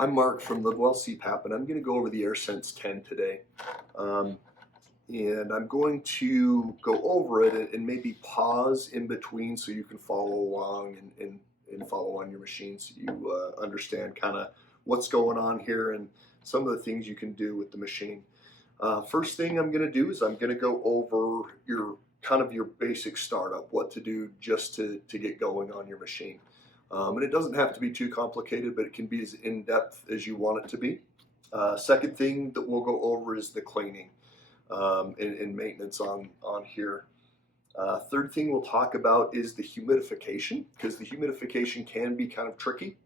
I'm Mark from Livewell CPAP, and I'm going to go over the Airsense 10 today. And I'm going to go over it and maybe pause in between so you can follow along and follow on your machine so you understand kind of what's going on here and some of the things you can do with the machine. First thing I'm going to do is I'm going to go over your basic startup, what to do just to get going on your machine. And it doesn't have to be too complicated, but it can be as in-depth as you want it to be. Second thing that we'll go over is the cleaning and maintenance on here. Third thing we'll talk about is the humidification, because the humidification can be kind of tricky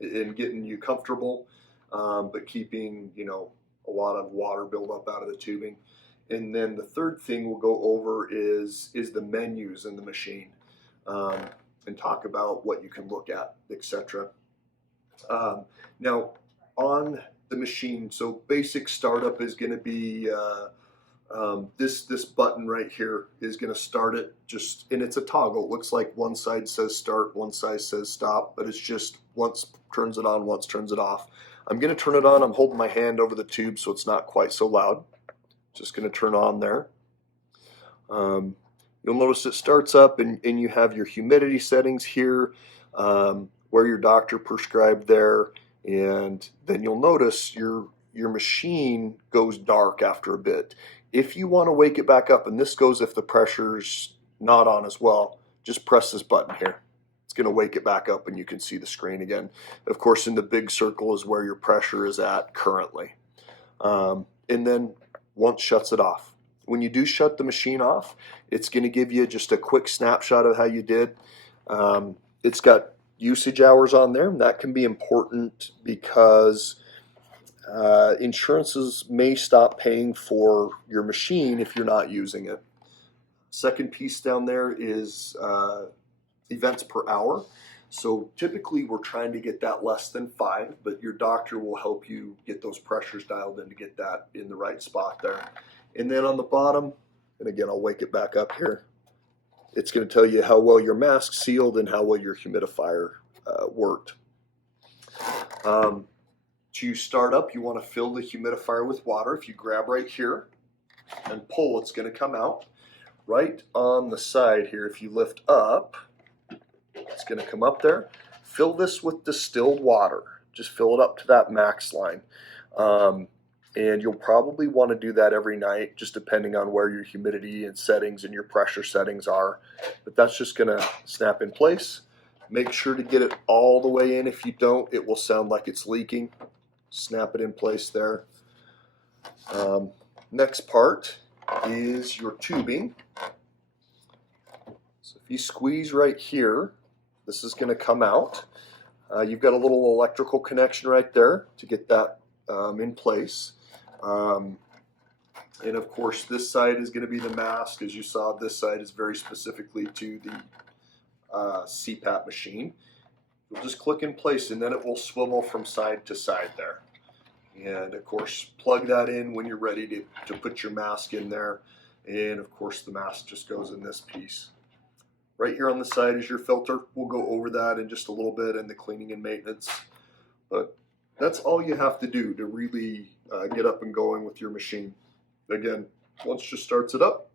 in getting you comfortable, but keeping a lot of water buildup out of the tubing. And then the third thing we'll go over is the menus in the machine. And talk about what you can look at, etc. Now, on the machine, so basic startup is going to be this button right here is going to start it. And it's a toggle. It looks like one side says start, one side says stop, but it's just once turns it on, once turns it off. I'm going to turn it on. I'm holding my hand over the tube so it's not quite so loud. Just going to turn on there. You'll notice it starts up and you have your humidity settings here where your doctor prescribed there, and then you'll notice your machine goes dark after a bit. If you want to wake it back up, and this goes if the pressure's not on as well, just press this button here. It's going to wake it back up and you can see the screen again. Of course, in the big circle is where your pressure is at currently. And then once shuts it off. When you do shut the machine off, it's going to give you just a quick snapshot of how you did. It's got usage hours on there, and that can be important because insurances may stop paying for your machine if you're not using it. Second piece down there is events per hour. So typically we're trying to get that less than 5, but your doctor will help you get those pressures dialed in to get that in the right spot there. And then on the bottom, and again, I'll wake it back up here, it's going to tell you how well your mask sealed and how well your humidifier worked. To start up, you want to fill the humidifier with water. If you grab right here and pull, it's going to come out. Right on the side here, if you lift up, it's going to come up there. Fill this with distilled water. Just fill it up to that max line. And you'll probably want to do that every night, just depending on where your humidity and settings and your pressure settings are. But that's just going to snap in place. Make sure to get it all the way in. If you don't, it will sound like it's leaking. Snap it in place there. Next part is your tubing. So if you squeeze right here, this is going to come out. You've got a little electrical connection right there to get that in place. And of course, this side is going to be the mask. As you saw, this side is very specifically to the CPAP machine. You'll just click in place and then it will swivel from side to side there. And of course, plug that in when you're ready to put your mask in there. And of course, the mask just goes in this piece. Right here on the side is your filter. We'll go over that in just a little bit and the cleaning and maintenance. But that's all you have to do to really get up and going with your machine. Again, once it just starts it up,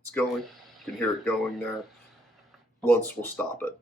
it's going. You can hear it going there. Once we'll stop it.